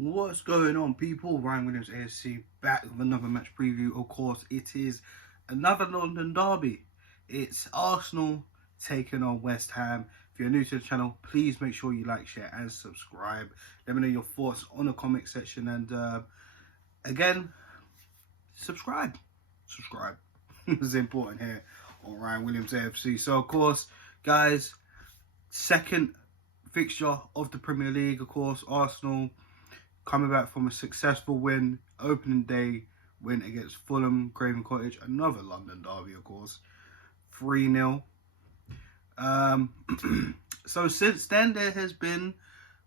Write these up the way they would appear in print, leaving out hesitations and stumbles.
What's going on, people? Ryan Williams ASC back with another match preview. Of course, it is another London derby. It's Arsenal taking on West Ham. If you're new to the channel, please make sure you like, share and subscribe. Let me know your thoughts on the comment section, and again, subscribe. It's important here on Ryan Williams AFC. So of course, guys, second fixture of the Premier League. Of course, Arsenal coming back from a successful win, opening day win against Fulham, Craven Cottage, another London derby, of course, 3-0. So since then, there has been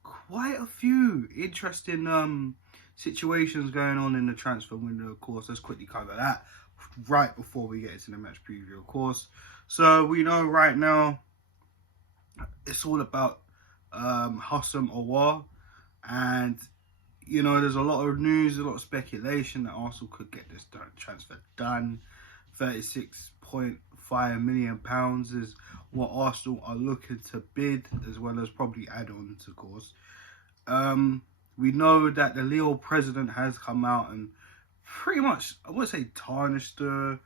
quite a few interesting situations going on in the transfer window, of course. Let's quickly cover that right before we get into the match preview, of course. So we know right now it's all about Houssem Aouar, and you know, there's a lot of news, a lot of speculation that Arsenal could get this transfer done. £36.5 million is what Arsenal are looking to bid, as well as probably add-ons, of course. We know that the Lille president has come out and pretty much, I wouldn't say tarnished her,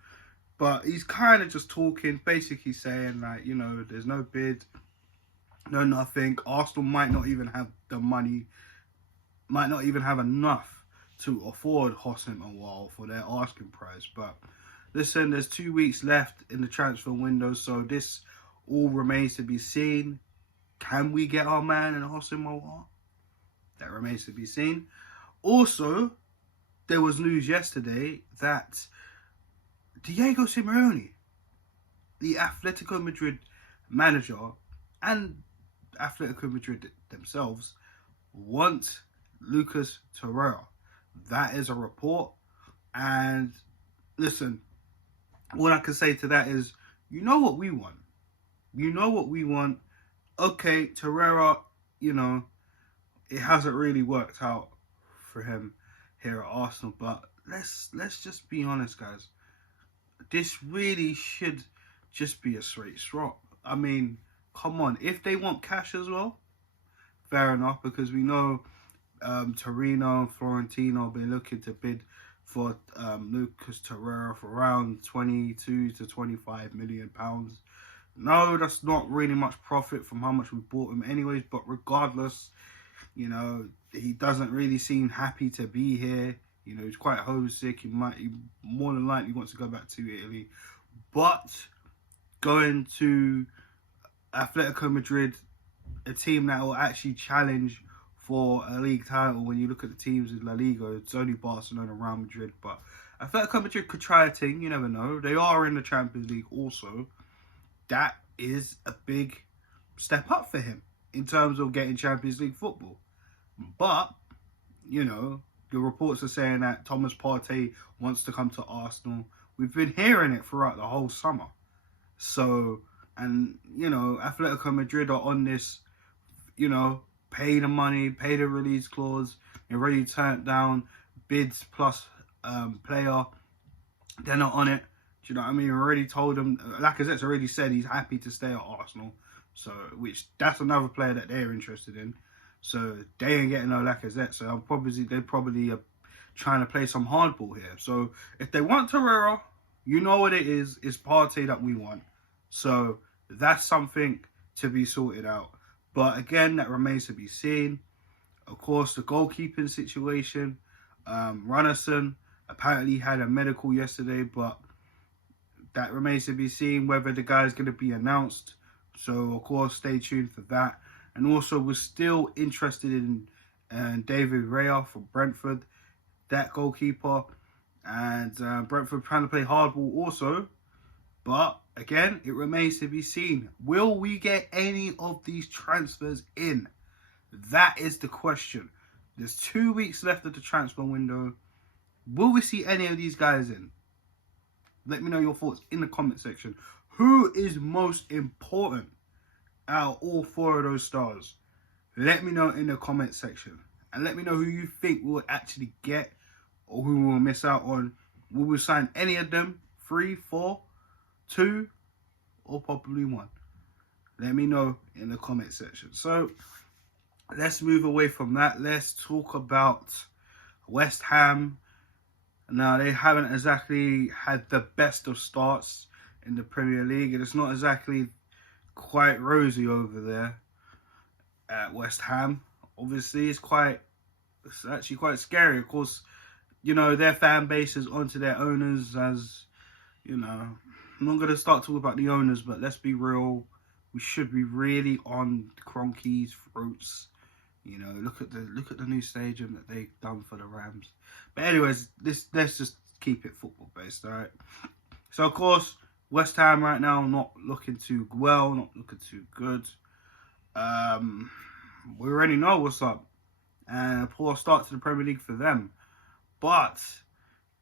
but he's kind of just talking, basically saying that, you know, there's no bid, no nothing. Arsenal might not even have the money, might not even have enough to afford Houssem Aouar for their asking price. But listen, there's 2 weeks left in the transfer window, so this all remains to be seen. Can we get our man in Houssem Aouar? That remains to be seen. Also, there was news yesterday that Diego Simeone, the Atletico Madrid manager, and Atletico Madrid themselves want Lucas Torreira. That is a report, and listen, what I can say to that is, you know what we want. You know what we want. Okay, Torreira, you know, it hasn't really worked out for him here at Arsenal, but let's just be honest, guys. This really should just be a straight swap. I mean, come on. If they want cash as well, fair enough, because we know Torino and Florentino have been looking to bid for Lucas Torreira for around 22 to 25 million pounds. No, that's not really much profit from how much we bought him anyways, but regardless, you know, he doesn't really seem happy to be here. You know, he's quite homesick. He more than likely wants to go back to Italy. But going to Atletico Madrid, a team that will actually challenge for a league title. When you look at the teams in La Liga, it's only Barcelona and Real Madrid, but Atletico Madrid could try a thing, you never know. They are in the Champions League also. That is a big step up for him in terms of getting Champions League football. But, you know, the reports are saying that Thomas Partey wants to come to Arsenal. We've been hearing it throughout the whole summer. So, and, you know, Atletico Madrid are on this, you know, pay the money, pay the release clause, and already turned down bids plus player. They're not on it. Do you know what I mean? Already told them, Lacazette's already said he's happy to stay at Arsenal. So, which, that's another player that they're interested in. So, they ain't getting no Lacazette. So, they probably are trying to play some hardball here. So, if they want Torreira, you know what it is. It's Partey that we want. So, that's something to be sorted out. But again, that remains to be seen. Of course, the goalkeeping situation. Runnison apparently had a medical yesterday, but that remains to be seen whether the guy's going to be announced. So, of course, stay tuned for that. And also, we're still interested in David Raya from Brentford, that goalkeeper. And Brentford trying to play hardball also. But, again, it remains to be seen. Will we get any of these transfers in? That is the question. There's 2 weeks left of the transfer window. Will we see any of these guys in? Let me know your thoughts in the comment section. Who is most important out of all 4 of those stars? Let me know in the comment section. And let me know who you think we will actually get or who we will miss out on. Will we sign any of them? 3, 4, 2, or probably 1? Let me know in the comment section. So, let's move away from that. Let's talk about West Ham. Now, they haven't exactly had the best of starts in the Premier League, and it's not exactly quite rosy over there at West Ham. Obviously, it's actually quite scary. Of course, their fan base is onto their owners, as I'm not going to start talking about the owners, but let's be real. We should be really on Kroenke's throats. Look at the new stadium that they've done for the Rams. But anyways, let's just keep it football based, all right? So of course, West Ham right now not looking too well, not looking too good. We already know what's up, and a poor start to the Premier League for them. But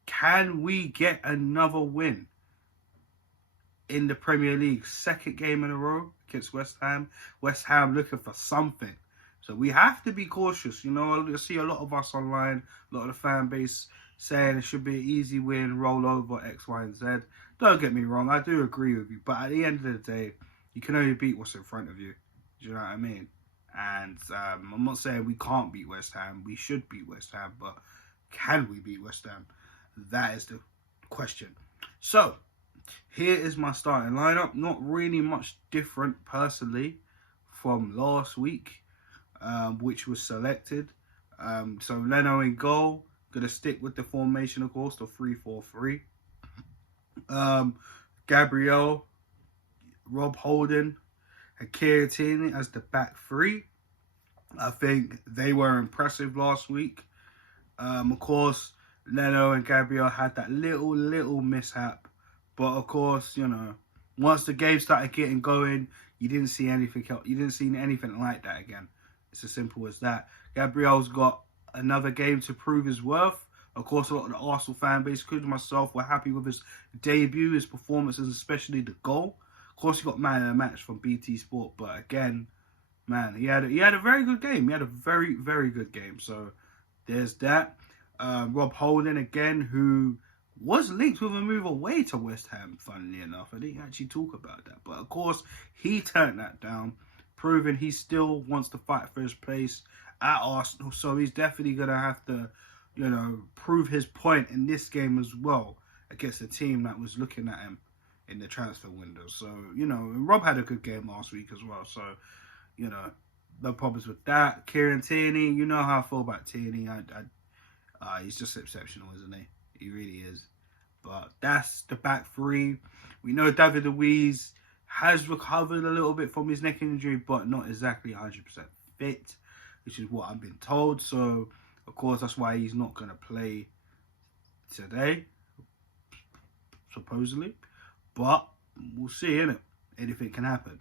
can we get another win in the Premier League? Second game in a row against West Ham. West Ham looking for something. So we have to be cautious. I see a lot of us online, a lot of the fan base saying it should be an easy win, roll over X, Y, and Z. Don't get me wrong, I do agree with you. But at the end of the day, you can only beat what's in front of you. Do you know what I mean? And I'm not saying we can't beat West Ham. We should beat West Ham. But can we beat West Ham? That is the question. So, here is my starting lineup. Not really much different, personally, from last week, which was selected. So, Leno in goal. Going to stick with the formation, of course, the 3-4-3. Gabriel, Rob Holden, and Kieran as the back three. I think they were impressive last week. Of course, Leno and Gabriel had that little mishap. But of course, once the game started getting going, you didn't see anything else. You didn't see anything like that again. It's as simple as that. Gabriel's got another game to prove his worth. Of course, a lot of the Arsenal fan base, including myself, were happy with his debut, his performances, especially the goal. Of course, he got man of the match from BT Sport, but again, man, he had a very good game. He had a very, very good game. So there's that. Rob Holden again, who was linked with a move away to West Ham, funnily enough. I didn't actually talk about that. But of course, he turned that down, proving he still wants to fight for his place at Arsenal. So he's definitely going to have to, prove his point in this game as well against a team that was looking at him in the transfer window. So, Rob had a good game last week as well. So, no problems with that. Kieran Tierney, you know how I feel about Tierney. He's just exceptional, isn't he? He really is. But that's the back three. We know David Luiz has recovered a little bit from his neck injury, but not exactly 100% fit, which is what I've been told. So, of course, that's why he's not going to play today, supposedly. But we'll see, innit? Anything can happen.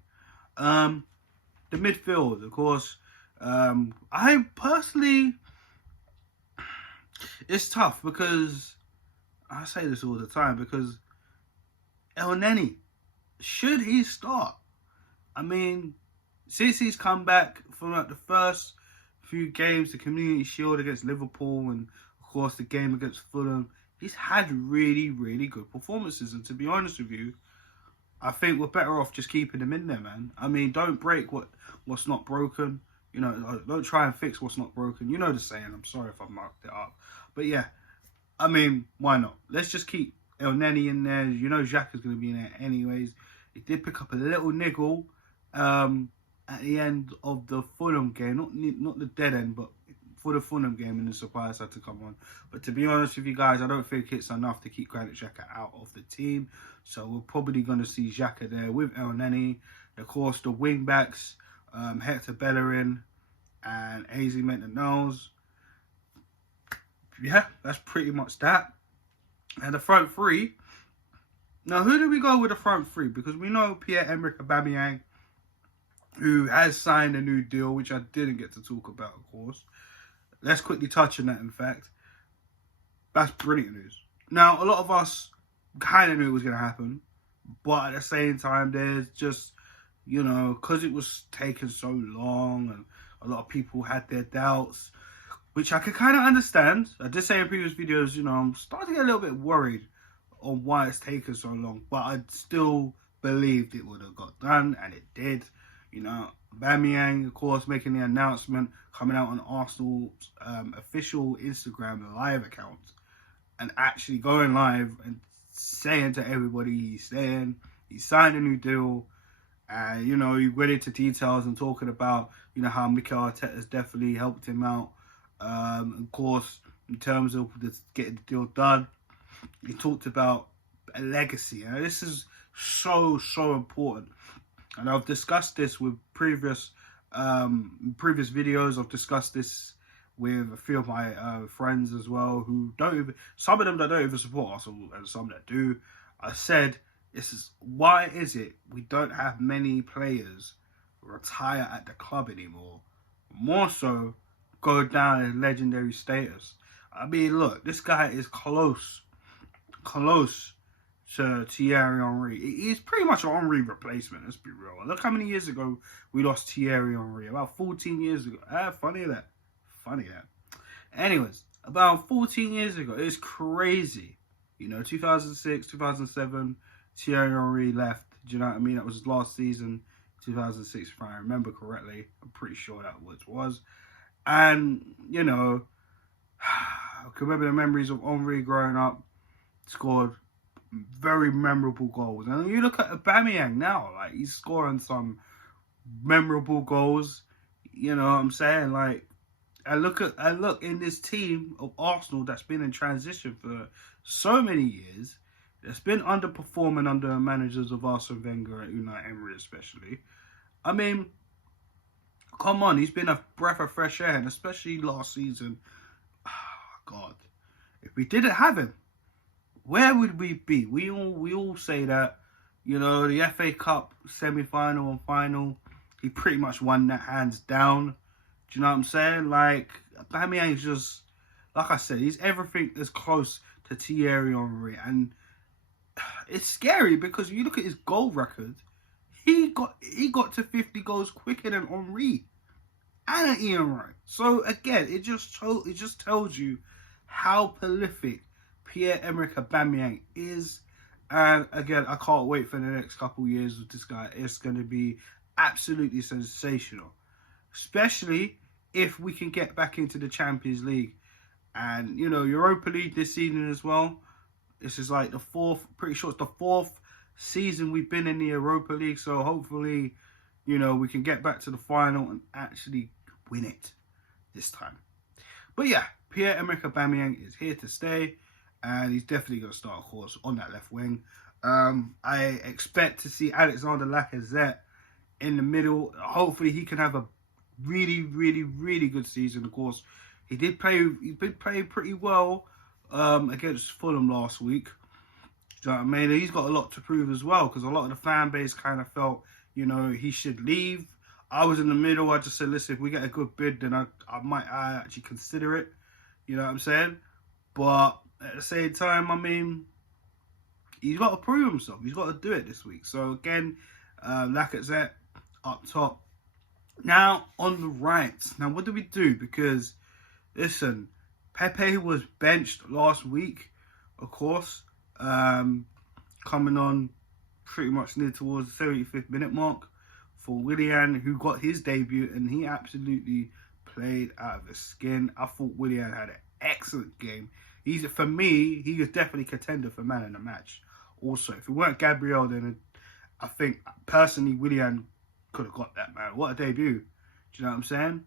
The midfield, of course. I personally, it's tough because I say this all the time, because El Neni, should he start? I mean, since he's come back from the first few games, the Community Shield against Liverpool and of course the game against Fulham, he's had really, really good performances. And to be honest with you, I think we're better off just keeping him in there, man. I mean, don't break what's not broken. Don't try and fix what's not broken. You know the saying. I'm sorry if I marked it up. But yeah, I mean, why not? Let's just keep El Neni in there. Xhaka is going to be in there anyways. He did pick up a little niggle at the end of the Fulham game. Not the dead end, but for the Fulham game, and the suppliers had to come on. But to be honest with you guys, I don't think it's enough to keep Granit Xhaka out of the team. So we're probably going to see Xhaka there with El Neni. Of course, the wing backs, Hector Bellerin and Ainsley Maitland-Niles. Yeah, that's pretty much that. And the front three. Now, who do we go with the front three? Because we know Pierre-Emerick Aubameyang, who has signed a new deal, which I didn't get to talk about, of course. Let's quickly touch on that, in fact. That's brilliant news. Now, a lot of us kind of knew it was going to happen. But at the same time, there's just, because it was taking so long and a lot of people had their doubts, which I could kind of understand. I did say in previous videos, I'm starting to get a little bit worried on why it's taken so long. But I still believed it would have got done, and it did. Aubameyang, of course, making the announcement, coming out on Arsenal's official Instagram live account, and actually going live and saying to everybody he signed a new deal. And, he went into details and talking about, how Mikel Arteta has definitely helped him out. Of course, in terms of getting the deal done, he talked about a legacy. And this is so important. And I've discussed this with previous videos. I've discussed this with a few of my friends as well, some of them that don't even support us, and some that do. I said, why is it we don't have many players retire at the club anymore? More so, go down in legendary status. I mean, look, this guy is close to Thierry Henry. He's pretty much an Henry replacement, let's be real. Look how many years ago we lost Thierry Henry. About 14 years ago. Funny that. Anyways, about 14 years ago. It's crazy. 2006, 2007, Thierry Henry left. Do you know what I mean? That was his last season, 2006, if I remember correctly. I'm pretty sure that was. And, I can remember the memories of Henry growing up. Scored very memorable goals. And you look at Aubameyang now, like, he's scoring some memorable goals. You know what I'm saying? Like, I look in this team of Arsenal that's been in transition for so many years, that's been underperforming under managers of Arsene Wenger and Unai Emery especially. I mean, come on, he's been a breath of fresh air, and especially last season. Oh, God, if we didn't have him, where would we be? We all say that, the FA Cup semi-final and final, he pretty much won that hands down. Do you know what I'm saying? Like, Aubameyang is just, like I said, he's everything as close to Thierry Henry. And it's scary because you look at his goal record, he got to 50 goals quicker than Henry and Ian Wright. So again, it just tells you how prolific Pierre-Emerick Aubameyang is. And again, I can't wait for the next couple of years with this guy. It's going to be absolutely sensational, especially if we can get back into the Champions League and, Europa League this season as well. This is like pretty sure it's the fourth season we've been in the Europa League. So hopefully, we can get back to the final and actually win it this time. But yeah, Pierre-Emerick Aubameyang is here to stay. And he's definitely going to start, of course, on that left wing. I expect to see Alexander Lacazette in the middle. Hopefully he can have a really, really, really good season. Of course, he's been playing pretty well against Fulham last week. Do you know what I mean? He's got a lot to prove as well, because a lot of the fan base kind of felt, he should leave. I was in the middle. I just said, listen, if we get a good bid, then I might actually consider it. You know what I'm saying? But at the same time, I mean, he's got to prove himself. He's got to do it this week. So again, Lacazette up top. Now, on the right. Now, what do we do? Because, listen, Pepe was benched last week, of course. Coming on pretty much near towards the 75th minute mark for Willian, who got his debut, and he absolutely played out of his skin. I thought Willian had an excellent game. For me, he was definitely contender for man in the match. Also, if it weren't Gabriel, then I think, personally, Willian could have got that, man. What a debut. Do you know what I'm saying?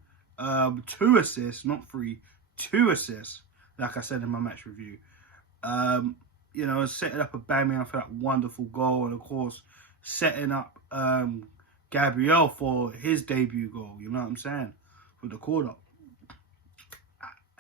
2 assists, not 3. 2 assists, like I said in my match review. Setting up Aubameyang for that wonderful goal. And, of course, setting up Gabriel for his debut goal. You know what I'm saying? For the corner.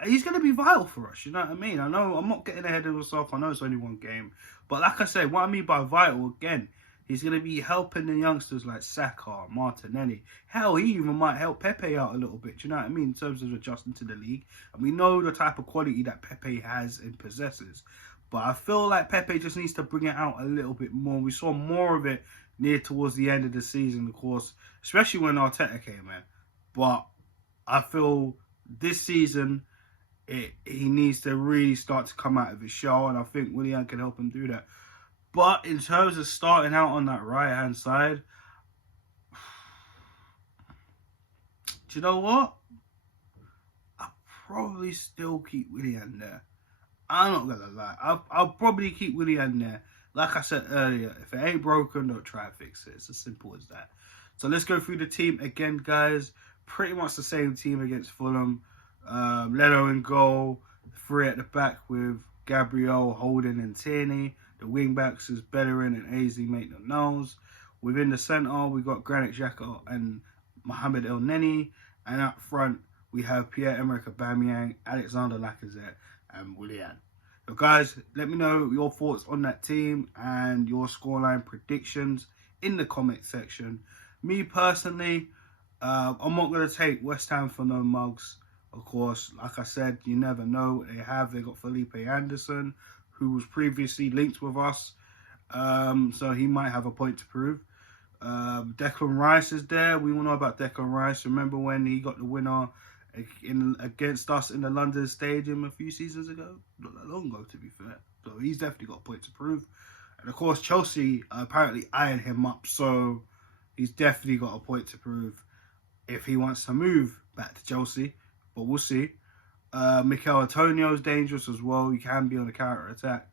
He's going to be vital for us, you know what I mean? I know I'm not getting ahead of myself. I know it's only one game. But like I say, what I mean by vital, again, he's going to be helping the youngsters like Saka, Martinelli. Hell, he even might help Pepe out a little bit, you know what I mean, in terms of adjusting to the league. And we know the type of quality that Pepe has and possesses. But I feel like Pepe just needs to bring it out a little bit more. We saw more of it near towards the end of the season, of course, especially when Arteta came in. But I feel this season, he needs to really start to come out of his shell, and I think Willian can help him do that. But in terms of starting out on that right-hand side, you know what? I'll probably still keep Willian there. I'm not gonna lie. I'll probably keep Willian there. Like I said earlier, if it ain't broken, don't try and fix it. It's as simple as that. So let's go through the team again, guys. Pretty much the same team against Fulham. Leno in goal. 3 at the back with Gabriel, Holden and Tierney. The wing backs is Bellerin and Ainsley Maitland-Niles. Within the centre, we got Granit Xhaka and Mohamed El Neni. And up front, we have Pierre-Emerick Aubameyang, Alexander Lacazette and Willian. So guys, let me know your thoughts on that team and your scoreline predictions in the comment section. Me personally, I'm not going to take West Ham for no mugs. Of course, like I said, you never know what they have. They got Felipe Anderson, who was previously linked with us. So he might have a point to prove. Declan Rice is there. We all know about Declan Rice. Remember when he got the winner against us in the London Stadium a few seasons ago? Not that long ago, to be fair. So he's definitely got a point to prove. And of course, Chelsea apparently eyeing him up. So he's definitely got a point to prove if he wants to move back to Chelsea. But we'll see. Mikel Antonio's dangerous as well. He can be on the counter attack.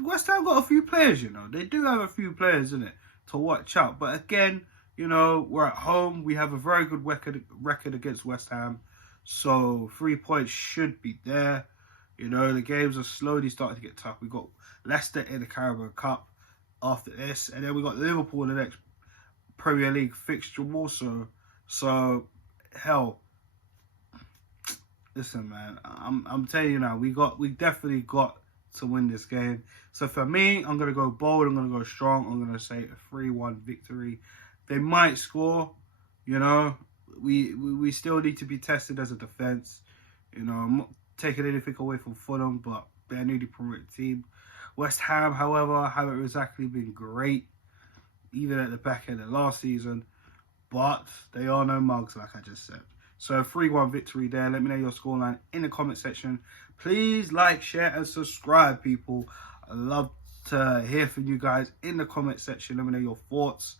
West Ham got a few players, you know. They do have a few players in it to watch out. But again, you know, we're at home. We have a very good record against West Ham. So 3 points should be there. You know, the games are slowly starting to get tough. We got Leicester in the Carabao Cup after this. And then we got Liverpool in the next Premier League fixture also. So, hell, listen, man, I'm telling you now, we definitely got to win this game. So for me, I'm gonna go bold. I'm gonna go strong. I'm gonna say a 3-1 victory. They might score, you know. We still need to be tested as a defense. You know, I'm not taking anything away from Fulham, but they're a newly promoted team. West Ham, however, haven't exactly been great, even at the back end of last season. But they are no mugs, like I just said. So 3-1 victory there. Let me know your scoreline in the comment section. Please like, share, and subscribe, people. I'd love to hear from you guys in the comment section. Let me know your thoughts.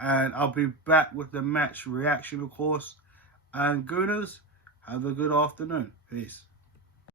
And I'll be back with the match reaction, of course. And Gooners, have a good afternoon. Peace.